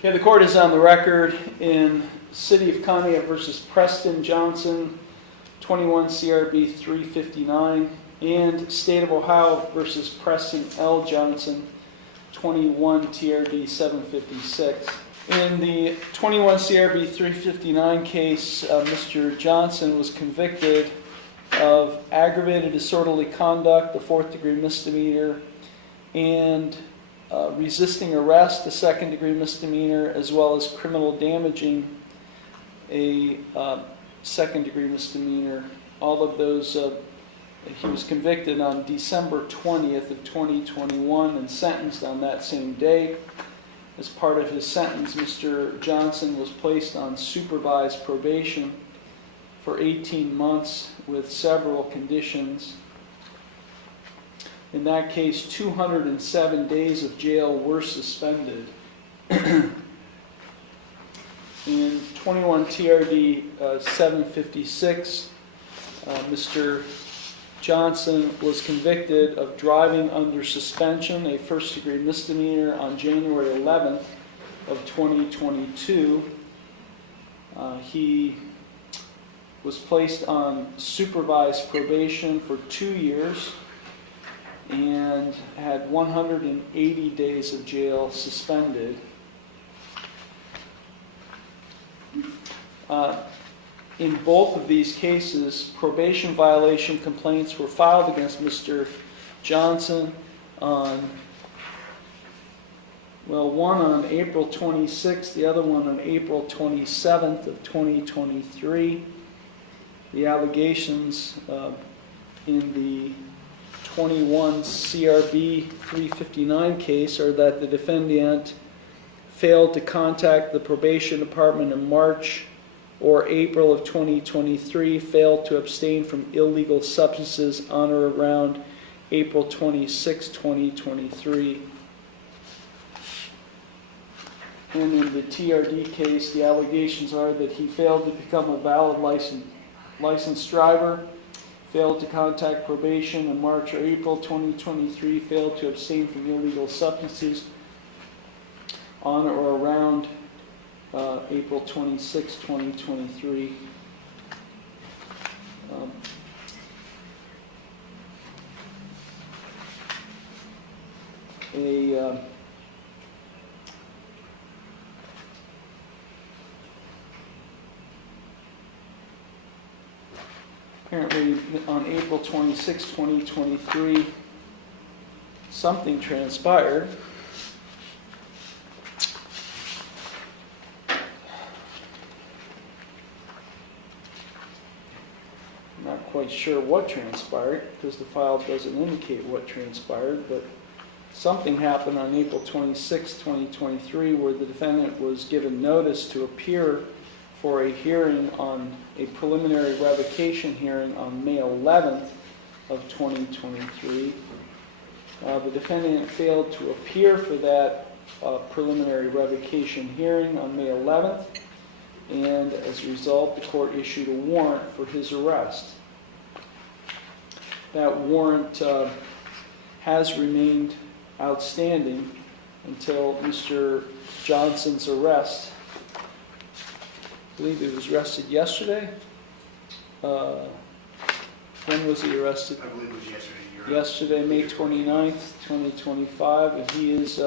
Okay, the court is on the record in City of Conneaut versus Preston Johnson, 21 CRB 359, and State of Ohio versus Preston L. Johnson, 21 TRD 756. In the 21 CRB 359 case, Mr. Johnson was convicted of aggravated disorderly conduct, a fourth-degree misdemeanor, and resisting arrest, a second-degree misdemeanor, as well as criminal damaging, a second-degree misdemeanor. All of those, he was convicted on December 20th of 2021 and sentenced on that same day. As part of his sentence, Mr. Johnson was placed on supervised probation for 18 months with several conditions. In that case, 207 days of jail were suspended. In 21 TRD 756, Mr. Johnson was convicted of driving under suspension, a first-degree misdemeanor, on January 11th of 2022. He was placed on supervised probation for 2 years and had 180 days of jail suspended. In both of these cases, probation violation complaints were filed against Mr. Johnson on, one on April 26th, the other one on April 27th of 2023. The allegations in the 21 CRB 359 case are that the defendant failed to contact the probation department in March or April of 2023, failed to abstain from illegal substances on or around April 26, 2023. And in the TRD case, the allegations are that he failed to become a valid licensed driver, failed to contact probation in March or April 2023, failed to abstain from illegal substances on or around April 26, 2023. Apparently on April 26, 2023, something transpired. Not quite sure what transpired because the file doesn't indicate what transpired, but something happened on April 26, 2023 where the defendant was given notice to appear for a hearing on a preliminary revocation hearing on May 11th of 2023. The defendant failed to appear for that preliminary revocation hearing on May 11th, and as a result, the court issued a warrant for his arrest. That warrant has remained outstanding until Mr. Johnson's arrest. I believe he was arrested yesterday. When was he arrested? I believe it was yesterday. Yesterday, May 29th, 2025, and he is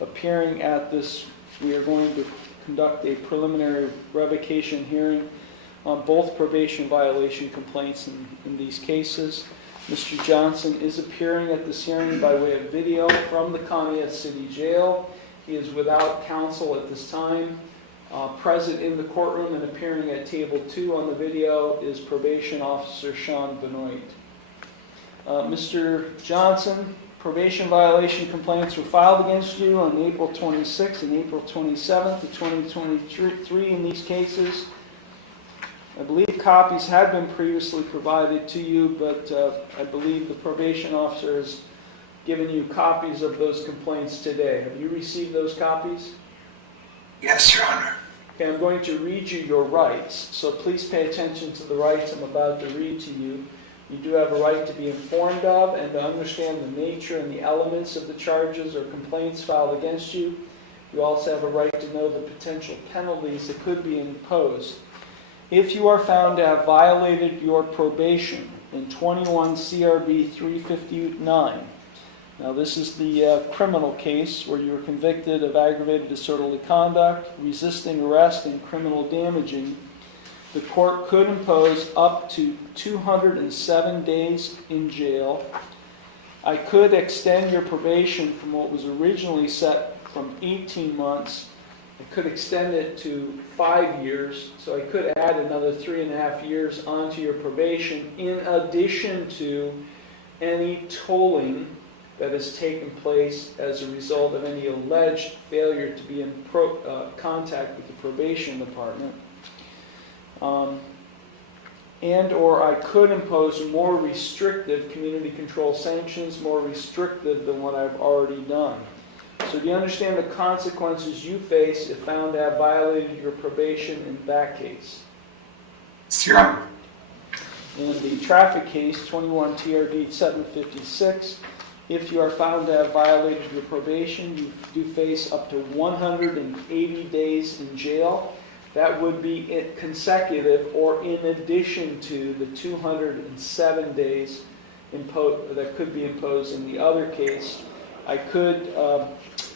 appearing at this. We are going to conduct a preliminary revocation hearing on both probation violation complaints in these cases. Mr. Johnson is appearing at this hearing by way of video from the Conneaut City Jail. He is without counsel at this time. Present in the courtroom and appearing at table 2 on the video is probation officer Sean Benoit. Mr. Johnson, probation violation complaints were filed against you on April 26th and April 27th of 2023 in these cases. I believe copies had been previously provided to you, but I believe the probation officer has given you copies of those complaints today. Have you received those copies? Yes, Your Honor. Okay, I'm going to read you your rights, so please pay attention to the rights I'm about to read to you. You do have a right to be informed of and to understand the nature and the elements of the charges or complaints filed against you. You also have a right to know the potential penalties that could be imposed if you are found to have violated your probation in 21 CRB 359. Now, this is the criminal case where you were convicted of aggravated disorderly conduct, resisting arrest, and criminal damaging. The court could impose up to 207 days in jail. I could extend your probation from what was originally set from 18 months. I could extend it to 5 years, so I could add another 3.5 years onto your probation in addition to any tolling that has taken place as a result of any alleged failure to be in contact with the probation department. And or I could impose more restrictive community control sanctions, more restrictive than what I've already done. So do you understand the consequences you face if found to have violated your probation in that case? Yes, Your Honor. In the traffic case, 21 TRD 756, if you are found to have violated your probation, you do face up to 180 days in jail. That would be consecutive or in addition to the 207 days that could be imposed in the other case. I could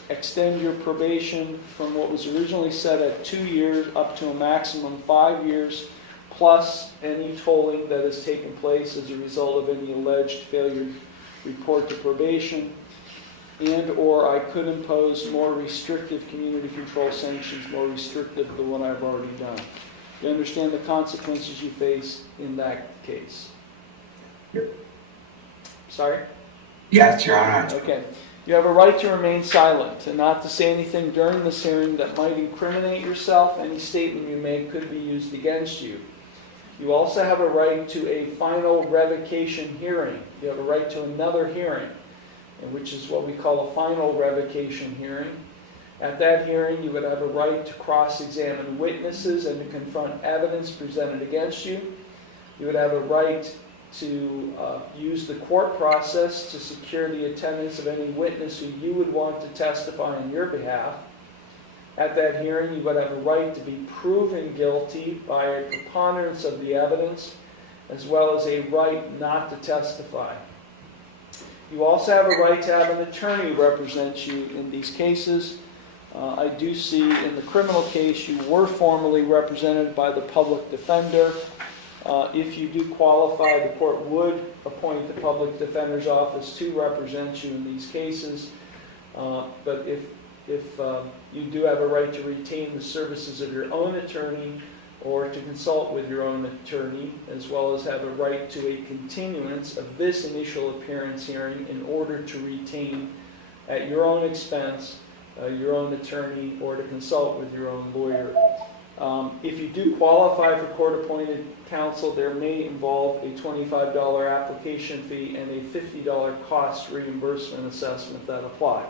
extend your probation from what was originally set at 2 years up to a maximum 5 years, plus any tolling that has taken place as a result of any alleged failure to report to probation. And or I could impose more restrictive community control sanctions, more restrictive than what I've already done. You understand the consequences you face in that case? Yep. Sorry? Yes, Your Honor. Okay. You have a right to remain silent and not to say anything during this hearing that might incriminate yourself. Any statement you make could be used against you. You also have a right to a final revocation hearing. You have a right to another hearing, which is what we call a final revocation hearing. At that hearing, you would have a right to cross-examine witnesses and to confront evidence presented against you. You would have a right to use the court process to secure the attendance of any witness who you would want to testify on your behalf. At that hearing, you would have a right to be proven guilty by a preponderance of the evidence, as well as a right not to testify. You also have a right to have an attorney represent you in these cases. I do see in the criminal case you were formally represented by the public defender. If you do qualify, the court would appoint the public defender's office to represent you in these cases. But if you do have a right to retain the services of your own attorney or to consult with your own attorney, as well as have a right to a continuance of this initial appearance hearing in order to retain at your own expense your own attorney or to consult with your own lawyer. If you do qualify for court-appointed counsel, there may involve a $25 application fee and a $50 cost reimbursement assessment that apply.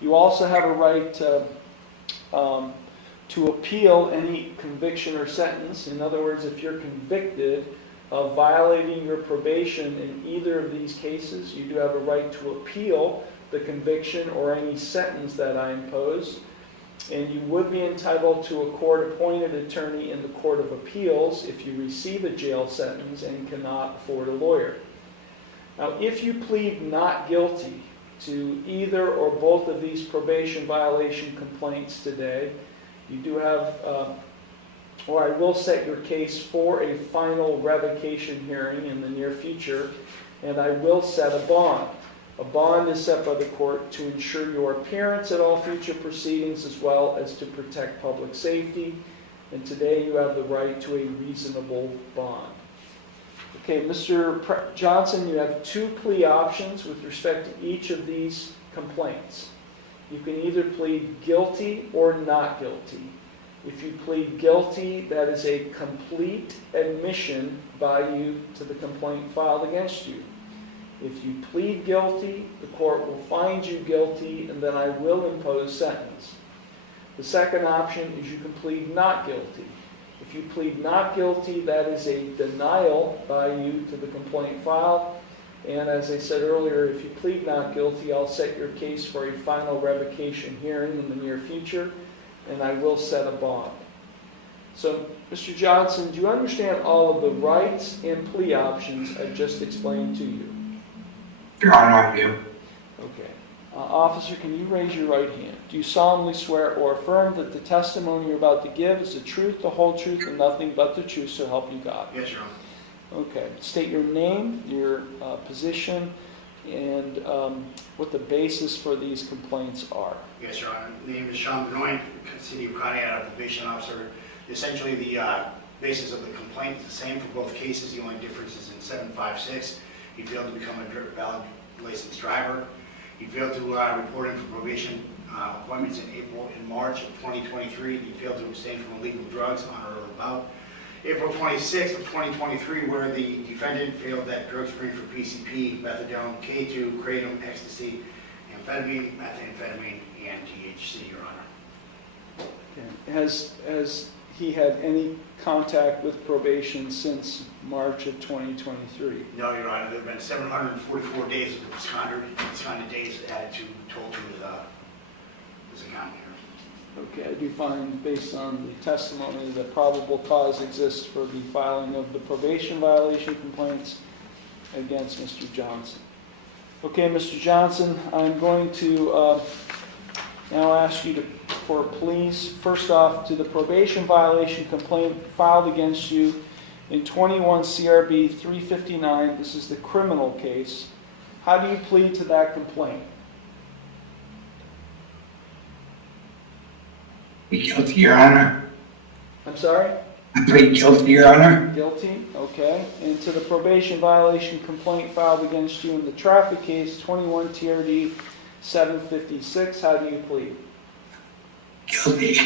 You also have a right to appeal any conviction or sentence. In other words, if you're convicted of violating your probation in either of these cases, you do have a right to appeal the conviction or any sentence that I impose. And you would be entitled to a court-appointed attorney in the Court of Appeals if you receive a jail sentence and cannot afford a lawyer. Now, if you plead not guilty to either or both of these probation violation complaints today, you do have, or I will set your case for a final revocation hearing in the near future, and I will set a bond. A bond is set by the court to ensure your appearance at all future proceedings as well as to protect public safety. And today you have the right to a reasonable bond. Okay, Mr. Johnson, you have two plea options with respect to each of these complaints. You can either plead guilty or not guilty. If you plead guilty, that is a complete admission by you to the complaint filed against you. If you plead guilty, the court will find you guilty, and then I will impose sentence. The second option is you can plead not guilty. If you plead not guilty, that is a denial by you to the complaint filed, And as I said earlier, if you plead not guilty, I'll set your case for a final revocation hearing in the near future, and I will set a bond. So, Mr. Johnson, do you understand all of the rights and plea options I just explained to you? Your Honor, I do. Okay. Officer, can you raise your right hand? Do you solemnly swear or affirm that the testimony you're about to give is the truth, the whole truth, and nothing but the truth, so help you God? Yes, Your Honor. Okay. State your name, your position, and what the basis for these complaints are. Yes, Your Honor. The name is Sean Benoit, City of Conneaut, out of probation officer. Essentially, the basis of the complaint is the same for both cases. The only difference is in 756, he failed to become a valid licensed driver. He failed to report in for probation appointments in April and March of 2023. He failed to abstain from illegal drugs on or about April 26th of 2023, where the defendant failed that drug screen for PCP, methadone, K2, kratom, ecstasy, amphetamine, methamphetamine, and THC, Your Honor. Okay. Has he had any contact with probation since March of 2023? No, Your Honor. There have been 744 days of misconduct days added to his account here. Okay, I do find, based on the testimony, that probable cause exists for the filing of the probation violation complaints against Mr. Johnson. Okay, Mr. Johnson, I'm going to now ask you for pleas. First off, to the probation violation complaint filed against you in 21 CRB 359. This is the criminal case. How do you plead to that complaint? Plead guilty, Your Honor. I'm sorry? I plead guilty, Your Honor. Guilty, okay. And to the probation violation complaint filed against you in the traffic case, 21 TRD 756, how do you plead? Guilty.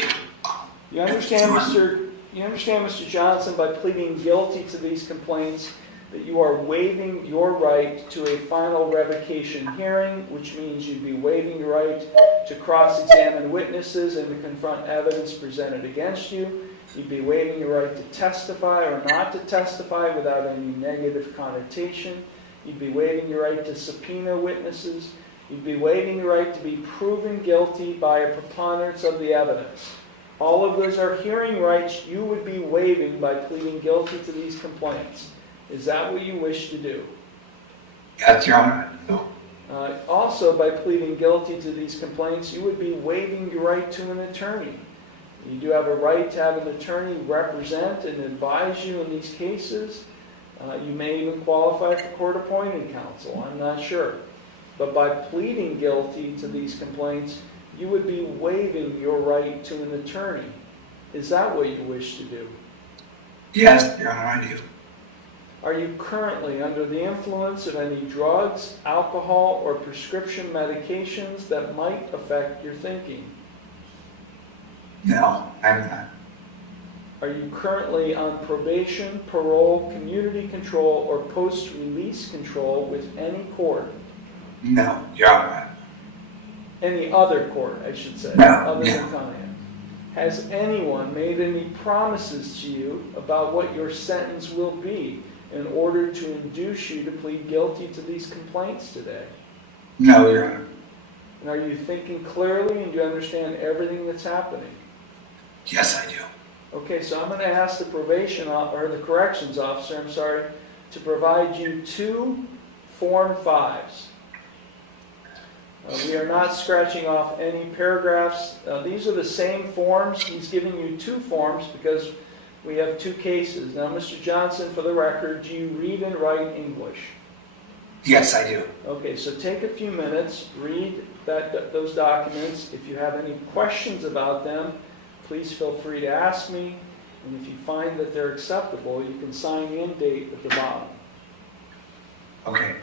You understand, Mr. Johnson, by pleading guilty to these complaints, that you are waiving your right to a final revocation hearing, which means you'd be waiving your right to cross-examine witnesses and to confront evidence presented against you. You'd be waiving your right to testify or not to testify without any negative connotation. You'd be waiving your right to subpoena witnesses. You'd be waiving your right to be proven guilty by a preponderance of the evidence. All of those are hearing rights you would be waiving by pleading guilty to these complaints. Is that what you wish to do? Yes, Your Honor. No. Also, by pleading guilty to these complaints, you would be waiving your right to an attorney. You do have a right to have an attorney represent and advise you in these cases. You may even qualify for court-appointed counsel. I'm not sure. But by pleading guilty to these complaints, you would be waiving your right to an attorney. Is that what you wish to do? Yes, Your Honor, I do. Are you currently under the influence of any drugs, alcohol, or prescription medications that might affect your thinking? No, I'm not. Are you currently on probation, parole, community control, or post-release control with any court? No, Your Honor. Any other court, I should say, No, other no. than Conneaut. Has anyone made any promises to you about what your sentence will be in order to induce you to plead guilty to these complaints today? No, Your Honor. And are you thinking clearly and do you understand everything that's happening? Yes, I do. Okay, so I'm going to ask the the corrections officer, to provide you 2 Form 5s. We are not scratching off any paragraphs. These are the same forms. He's giving you 2 forms because we have 2 cases. Now, Mr. Johnson, for the record, do you read and write English? Yes, I do. Okay, so take a few minutes, read those documents. If you have any questions about them, please feel free to ask me. And if you find that they're acceptable, you can sign the end date at the bottom. Okay.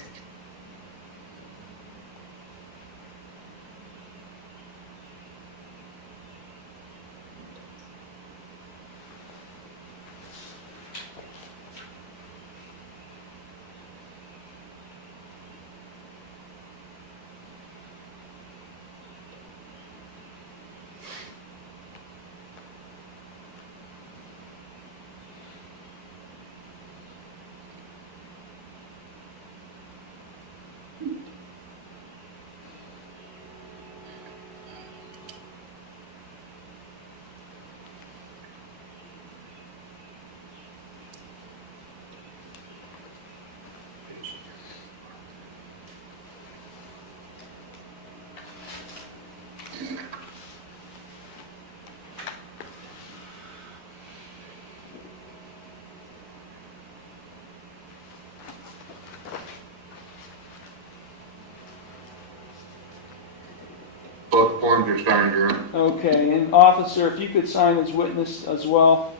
Both forms are signed, Your Honor. Okay, and officer, if you could sign as witness as well,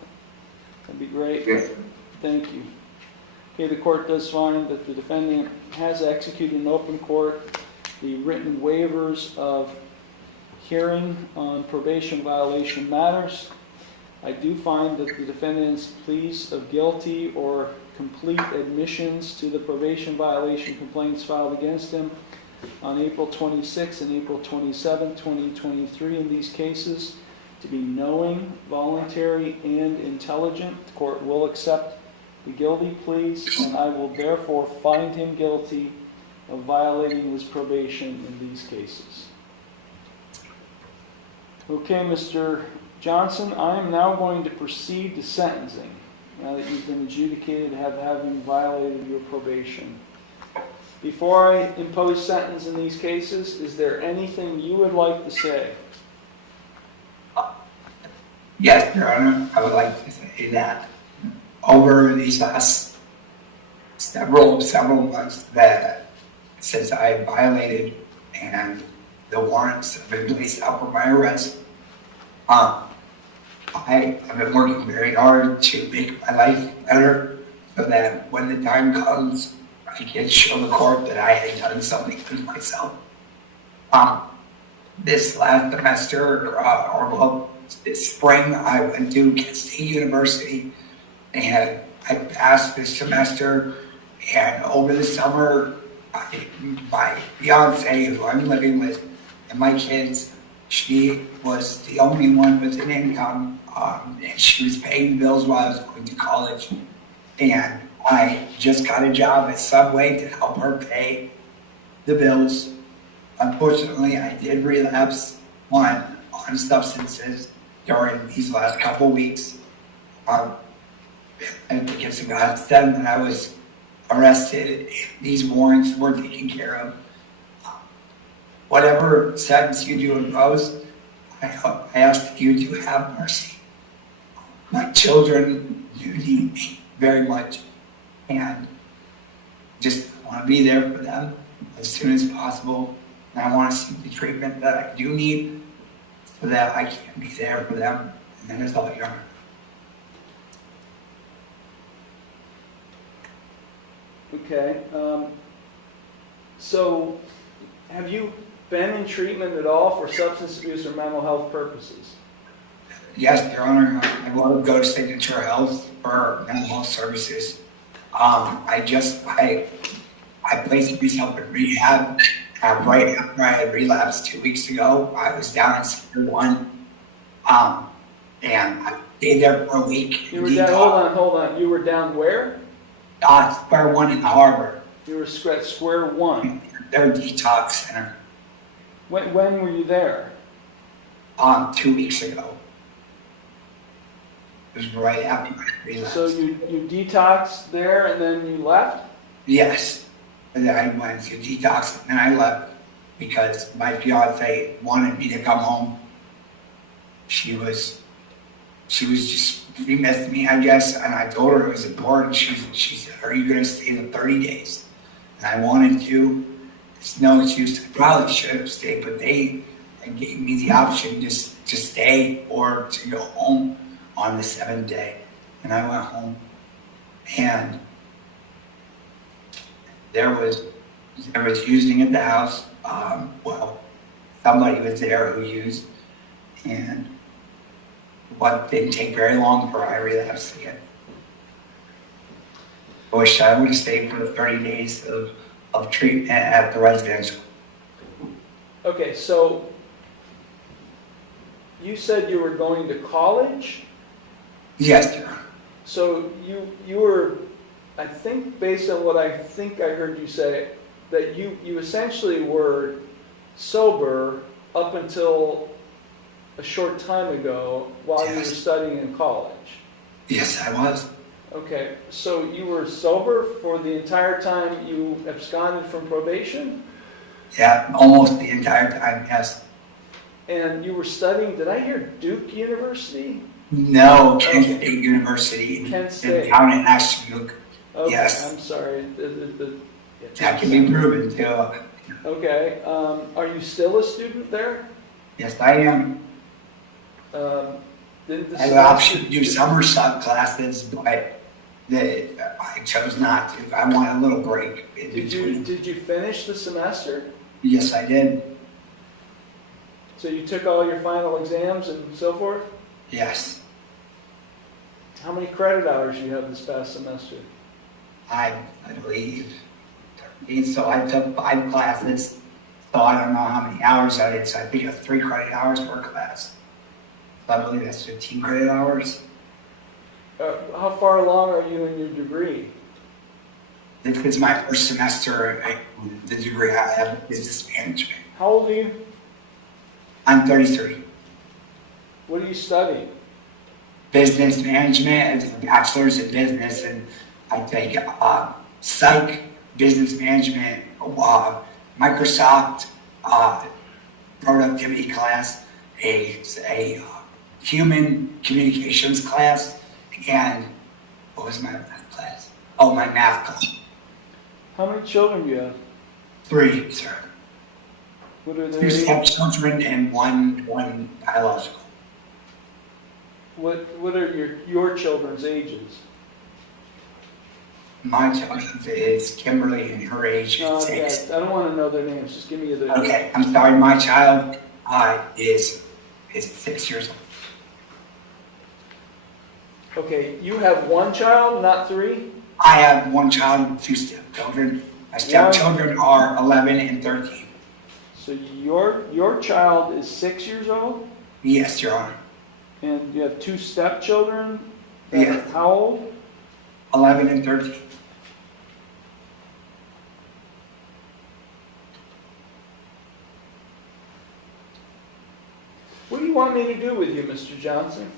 that'd be great. Yes. Thank you. Okay, the court does find that the defendant has executed in open court the written waivers of hearing on probation violation matters. I do find that the defendant's pleas of guilty or complete admissions to the probation violation complaints filed against him on April 26 and April 27, 2023 in these cases to be knowing, voluntary, and intelligent. The court will accept the guilty pleas, and I will therefore find him guilty of violating his probation in these cases. Okay, Mr. Johnson, I am now going to proceed to sentencing, now that you've been adjudicated having violated your probation. Before I impose sentence in these cases, is there anything you would like to say? Yes, Your Honor, I would like to say that over these last several months that since I violated and the warrants have been placed out for my arrest, I have been working very hard to make my life better so that when the time comes, I can show the court that I had done something for myself. This last semester, this spring, I went to Kent State University and I passed this semester. And over the summer, my fiance, who I'm living with, and my kids, she was the only one with an income, and she was paying the bills while I was going to college. And I just got a job at Subway to help her pay the bills. Unfortunately, I did relapse on substances during these last couple weeks. And because it got said that I was arrested, these warrants were taken care of. Whatever sentence you do impose, I ask you to have mercy. My children do need me very much, and just want to be there for them as soon as possible. And I want to seek the treatment that I do need so that I can be there for them. And that is all, Your Honor. Okay. So, have you been in treatment at all for substance abuse or mental health purposes? Yes, Your Honor. I want to go to Signature Health for mental health services. I placed myself in rehab right after I had relapsed 2 weeks ago. I was down in Square One, and I stayed there for a week. You were down, hold on. You were down where? Square One in the harbor. You were at Square One. Their detox center. When were you there? 2 weeks ago. It was right after my relapse. So you detoxed there and then you left? Yes. And then I went to detox and then I left because my fiance wanted me to come home. She was just, she missed me, I guess, and I told her it was important. She said, "Are you going to stay the 30 days?" And I wanted to. It's no excuse. I probably should have stayed, but they gave me the option just to stay or to go home on the 7th day. And I went home, and there was using at the house. Somebody was there who used, and what didn't take very long for I relapsed again. I wish I would have stayed for the 30 days of treatment at the residential. Okay, so you said you were going to college? Yes, Your Honor. So you were, I think based on what I think I heard you say, that you essentially were sober up until a short time ago while you were studying in college. Yes, I was. Okay, so you were sober for the entire time you absconded from probation? Yeah, almost the entire time, yes. And you were studying, did I hear Duke University? No, Kent State University Kent State. down in Ashtabula. Okay, Yes. I'm sorry. That can be proven too. Okay, are you still a student there? Yes, I am. Didn't the I had the option to do summer sub classes, but I chose not to. I want a little break in between. Did you finish the semester? Yes, I did. So you took all your final exams and so forth? Yes. How many credit hours do you have this past semester? I believe. So I took 5 classes. So I don't know how many hours that is. I think it's 3 credit hours per class. So I believe that's 15 credit hours. How far along are you in your degree? This is my first semester. The degree I have is business management. How old are you? I'm 33. What are you studying? Business management, as a bachelor's in business, and I take psych, business management, Microsoft productivity class, a human communications class, and what was my math class? Oh, my math class. How many children do you have? 3, sir. What are 2 their stepchildren and one biological. What are your children's ages? My child is Kimberly, and her age No, is yeah, 6. I don't want to know their names. Just give me their. Okay, I'm sorry. My child is 6 years old. Okay, you have 1 child, not 3? I have 1 child and 2 stepchildren. My stepchildren are 11 and 13. So your child is 6 years old, Yes, Your Honor. and you have 2 stepchildren. That Yeah. are how old? 11 and 13. What do you want me to do with you, Mr. Johnson?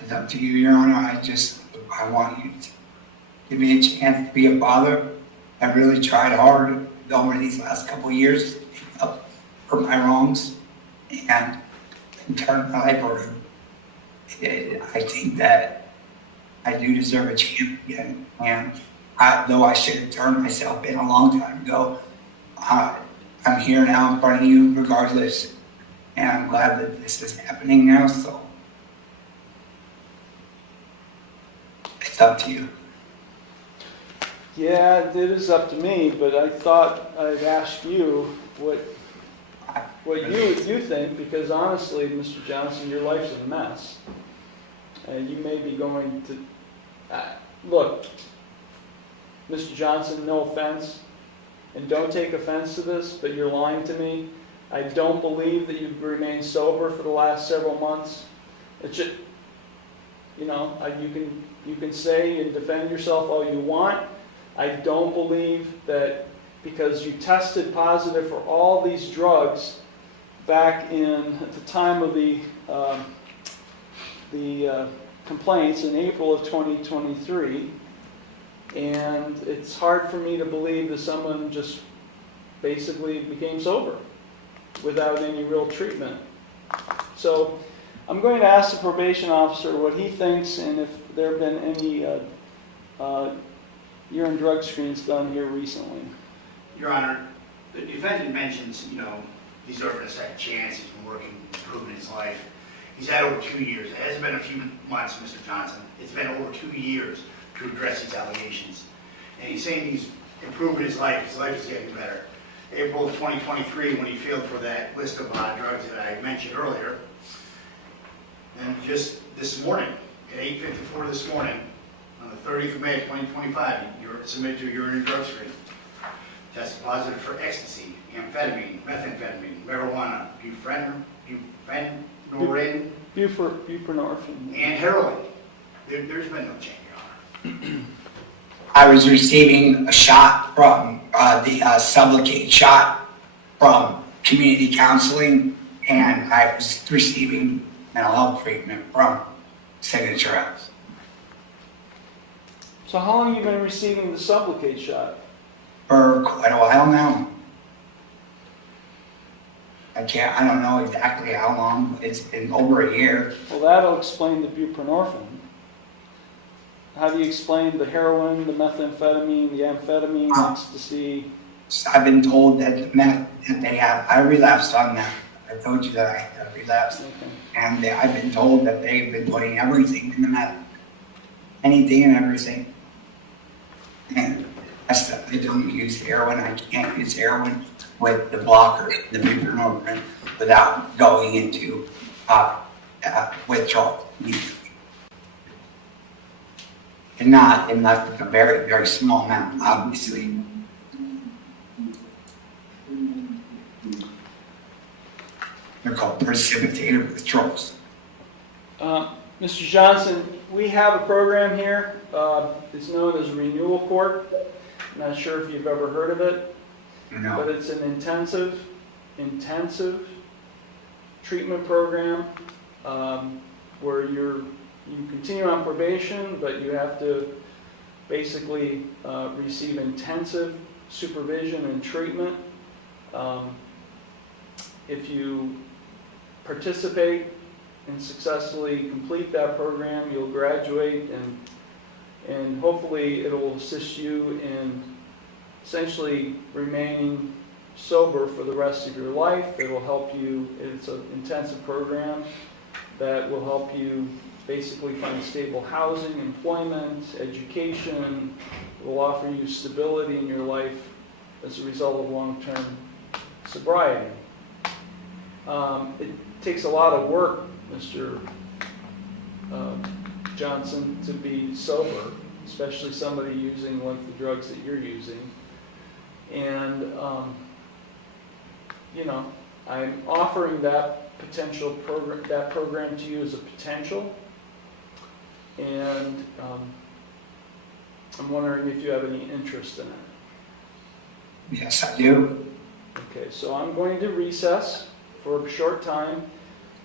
It's up to you, Your Honor. I want you to give me a chance to be a father. I really tried hard over these last couple of years to make up for my wrongs and turn my life around. I think that I do deserve a champion, and though I should have turned myself in a long time ago, I'm here now in front of you regardless, and I'm glad that this is happening now, so it's up to you. Yeah, it is up to me, but I thought I'd ask you what you think, because honestly, Mr. Johnson, your life's a mess. And you may be going to... look, Mr. Johnson, no offense, and don't take offense to this, but you're lying to me. I don't believe that you've remained sober for the last several months. It's just, you know, you can say and defend yourself all you want. I don't believe that because you tested positive for all these drugs back at the time of the complaints in April of 2023, and it's hard for me to believe that someone just basically became sober without any real treatment. So I'm going to ask the probation officer what he thinks and if there have been any urine drug screens done here recently. Your Honor, the defendant mentions, he's over a second chance, he's been working, improving his life. He's had over 2 years. It hasn't been a few months, Mr. Johnson. It's been over 2 years to address these allegations. And he's saying he's improving his life is getting better. April of 2023, when he filed for that list of drugs that I mentioned earlier, and just this morning, at 8:54 this morning, on the 30th of May, 2025, you're submitted to a urine and drug screen. Tested positive for ecstasy, amphetamine, methamphetamine, marijuana, buprenorphine, and heroin. There's been no change, Your Honor. I was receiving a shot from the Sublocade shot from community counseling, and I was receiving mental health treatment from Signature House. So how long have you been receiving the Sublocade shot? For quite a while now. I don't know exactly how long, but it's been over a year. Well, that'll explain the buprenorphine. How do you explain the heroin, the methamphetamine, the amphetamine, ecstasy? I've been told that the meth that they have, I relapsed on that. I told you that I had relapsed. Okay. And I've been told that they've been putting everything in the meth. Anything and everything. And I don't use heroin. I can't use heroin with the blocker, the buprenorphine, without going into withdrawal. And not unless it's a very, very small amount, obviously. They're called precipitated withdrawals. Mr. Johnson, we have a program here. It's known as Renewal Court. I'm not sure if you've ever heard of it, No. but it's an intensive treatment program where you continue on probation, but you have to basically receive intensive supervision and treatment. If you participate and successfully complete that program, you'll graduate, and hopefully it'll assist you in essentially remaining sober for the rest of your life. It'll help you, it's an intensive program that will help you basically find stable housing, employment, education. It will offer you stability in your life as a result of long-term sobriety. It takes a lot of work, Mr. Johnson, to be sober, especially somebody using like the drugs that you're using. And, I'm offering that potential program to you as a potential. And I'm wondering if you have any interest in it. Yes, I do. Okay, so I'm going to recess for a short time.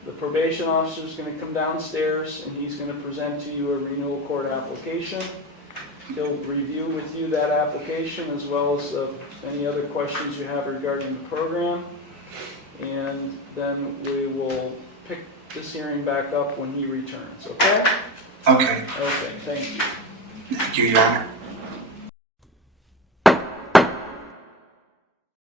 The probation officer is going to come downstairs and he's going to present to you a renewal court application. He'll review with you that application as well as any other questions you have regarding the program. And then we will pick this hearing back up when he returns, okay? Okay. Okay, thank you. Thank you, Your Honor.